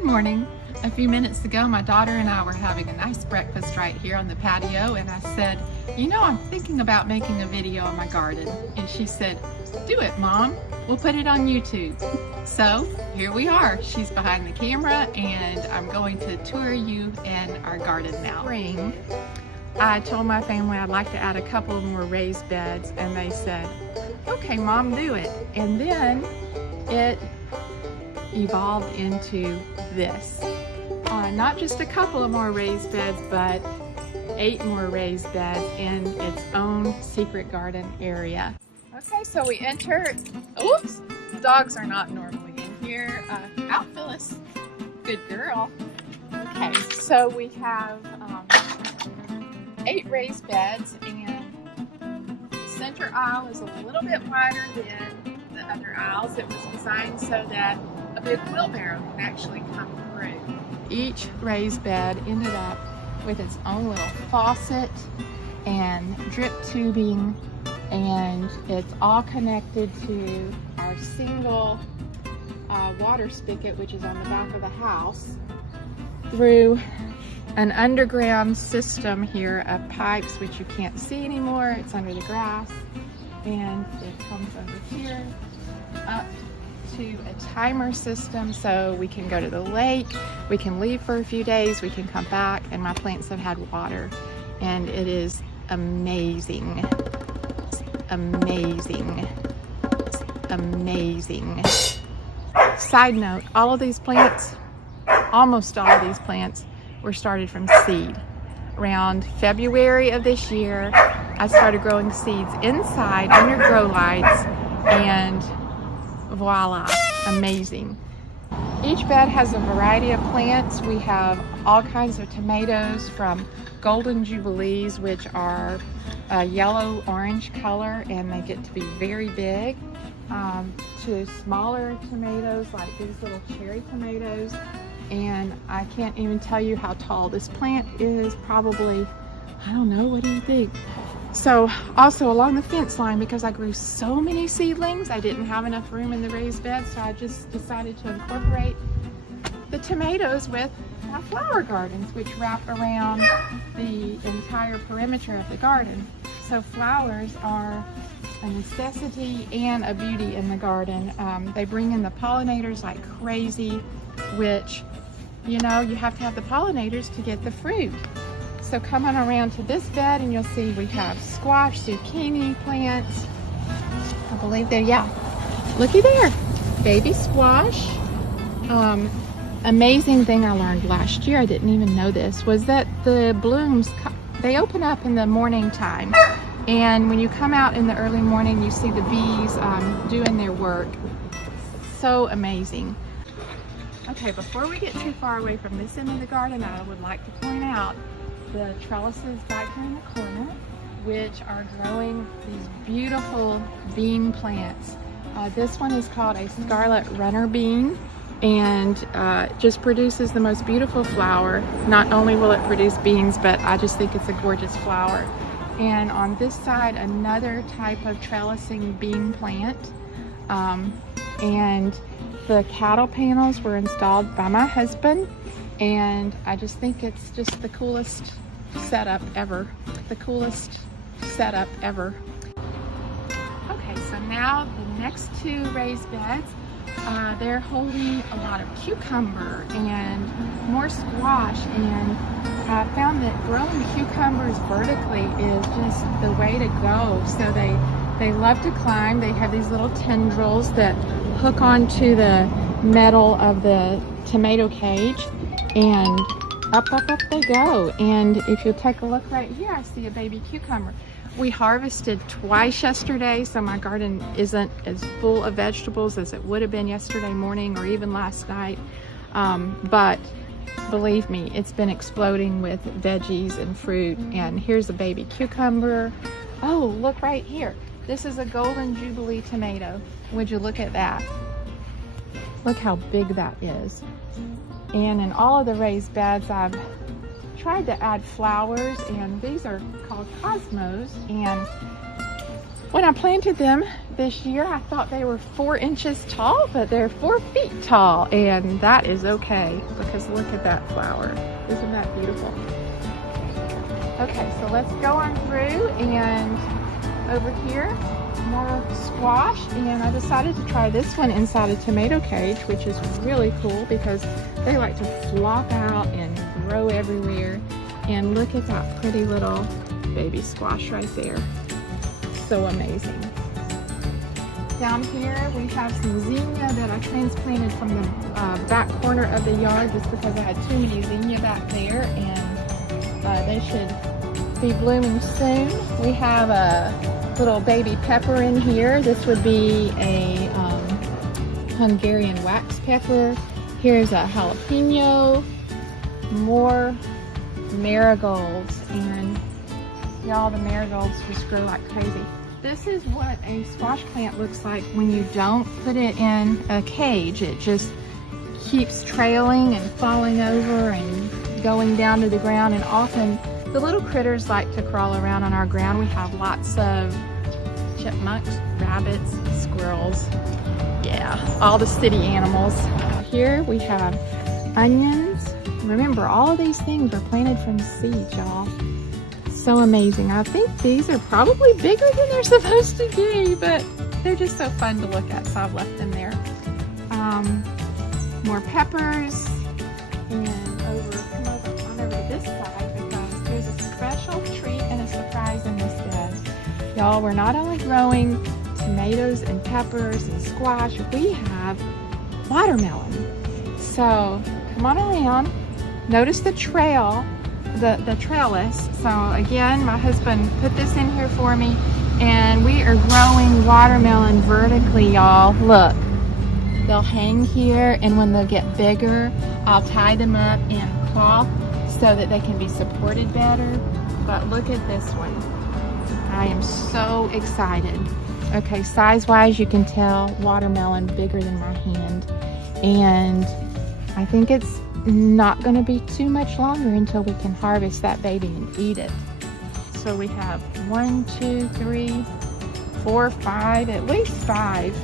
Good morning. A few minutes ago, my daughter and I were having a nice breakfast right here on the patio, and I said, you know, I'm thinking about making a video on my garden. And she said, do it, Mom. We'll put it on YouTube. So here we are. She's behind the camera, and I'm going to tour you in our garden now. Spring, I told my family I'd like to add a couple more raised beds, and they said, okay, Mom, do it. And then it evolved into this. Not just a couple of more raised beds, but 8 more raised beds in its own secret garden area. Okay, so we enter, oops, dogs are not normally in here. Out, Phyllis, good girl. Okay, so we have 8 raised beds, and the center aisle is a little bit wider than the other aisles. It was designed so that a big wheelbarrow can actually come through. Each raised bed ended up with its own little faucet and drip tubing, and it's all connected to our single water spigot, which is on the back of the house, through an underground system here of pipes, which you can't see anymore. It's under the grass, and it comes over here up to a timer system, so we can go to the lake, we can leave for a few days, we can come back, and my plants have had water, and it is amazing. Amazing. Amazing. Side note, all of these plants, almost all of these plants, were started from seed. Around February of this year, I started growing seeds inside under grow lights, and voila, amazing. Each bed has a variety of plants. We have all kinds of tomatoes, from Golden Jubilees, which are a yellow-orange color, and they get to be very big, to smaller tomatoes like these little cherry tomatoes. And I can't even tell you how tall this plant is. Probably, I don't know, what do you think? So also along the fence line, because I grew so many seedlings, I didn't have enough room in the raised bed, so I just decided to incorporate the tomatoes with my flower gardens, which wrap around the entire perimeter of the garden. So flowers are a necessity and a beauty in the garden. They bring in the pollinators like crazy, which, you know, you have to have the pollinators to get the fruit. So come on around to this bed, and you'll see we have squash, zucchini plants. I believe they're, yeah, looky there, baby squash. Amazing thing I learned last year, I didn't even know this, was that the blooms, they open up in the morning time. And when you come out in the early morning, you see the bees doing their work. So amazing. Okay, before we get too far away from this end of the garden, I would like to point out the trellises back here in the corner, which are growing these beautiful bean plants. This one is called a scarlet runner bean, and just produces the most beautiful flower. Not only will it produce beans, but I just think it's a gorgeous flower. And on this side, another type of trellising bean plant. And the cattle panels were installed by my husband, and I just think it's just the coolest setup ever. The coolest setup ever. Okay, so now the next 2 raised beds, they're holding a lot of cucumber and more squash, and I found that growing cucumbers vertically is just the way to go. So they love to climb. They have these little tendrils that hook onto the metal of the tomato cage, and up they go. And if you take a look right here, I see a baby cucumber. We harvested twice yesterday, so my garden isn't as full of vegetables as it would have been yesterday morning or even last night. But believe me, it's been exploding with veggies and fruit. And here's a baby cucumber. Oh, look right here. This is a Golden Jubilee tomato. Would you look at that? Look how big that is. And in all of the raised beds, I've tried to add flowers, and these are called cosmos. And when I planted them, this year. I thought they were 4 inches tall, but they're 4 feet tall, and that is okay because look at that flower. Isn't that beautiful? Okay, so let's go on through, and over here, more squash, and I decided to try this one inside a tomato cage, which is really cool because they like to flop out and grow everywhere. And look at that pretty little baby squash right there. So amazing. Down here we have some zinnia that I transplanted from the back corner of the yard just because I had too many zinnia back there, and they should be blooming soon. We have a little baby pepper in here. This would be a Hungarian wax pepper. Here's a jalapeno, more marigolds, and y'all, the marigolds just grow like crazy. This is what a squash plant looks like when you don't put it in a cage. It just keeps trailing and falling over and going down to the ground, and often the little critters like to crawl around on our ground. We have lots of chipmunks, rabbits, squirrels, yeah, all the city animals. Here we have onions. Remember, all of these things were planted from seeds, y'all. So amazing. I think these are probably bigger than they're supposed to be, but they're just so fun to look at, so I've left them there. More peppers, and come on over to this side because there's a special treat and a surprise in this bed. Y'all, we're not only growing tomatoes and peppers and squash, we have watermelon. So come on around. Notice the trail, the trellis. So again, my husband put this in here for me, and we are growing watermelon vertically, y'all. Look, they'll hang here, and when they get bigger, I'll tie them up in cloth so that they can be supported better. But look at this one. I am so excited. Okay, size-wise, you can tell watermelon bigger than my hand, and I think it's not going to be too much longer until we can harvest that baby and eat it. So we have 1, 2, 3, 4, 5, at least 5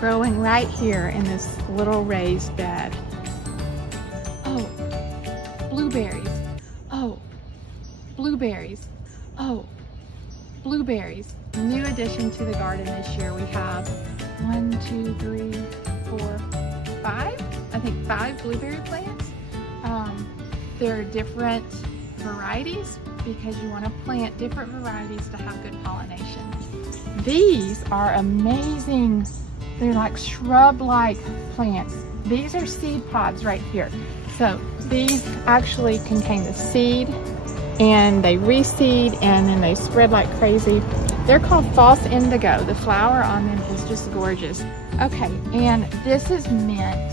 growing right here in this little raised bed. Oh, blueberries. Oh, blueberries. Oh, blueberries. New addition to the garden this year. We have 1, 2, 3, 4, 5. I think 5 blueberry plants. There are different varieties because you want to plant different varieties to have good pollination. These are amazing. They're like shrub-like plants. These are seed pods right here. So these actually contain the seed, and they reseed, and then they spread like crazy. They're called false indigo. The flower on them is just gorgeous. Okay, and this is mint.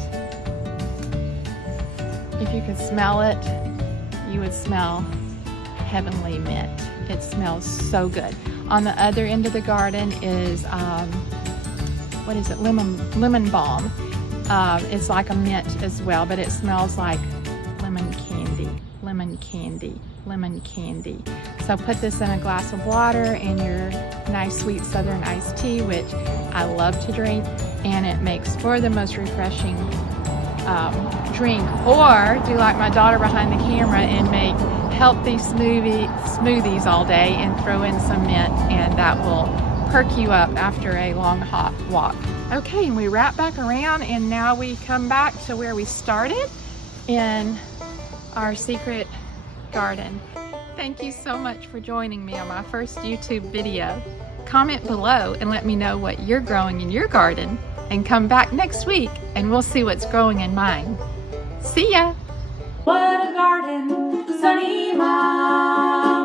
If you could smell it, you would smell heavenly mint. It smells so good. On the other end of the garden is, what is it, lemon balm. It's like a mint as well, but it smells like lemon candy, lemon candy, lemon candy. So put this in a glass of water and your nice sweet southern iced tea, which I love to drink, and it makes for the most refreshing drink. Or do like my daughter behind the camera and make healthy smoothies all day and throw in some mint, and that will perk you up after a long hot walk. Okay, and we wrap back around, and now we come back to where we started in our secret garden. Thank you so much for joining me on my first YouTube video. Comment below and let me know what you're growing in your garden, and come back next week and we'll see what's growing in mine. See ya! What a garden, Sunny Mom!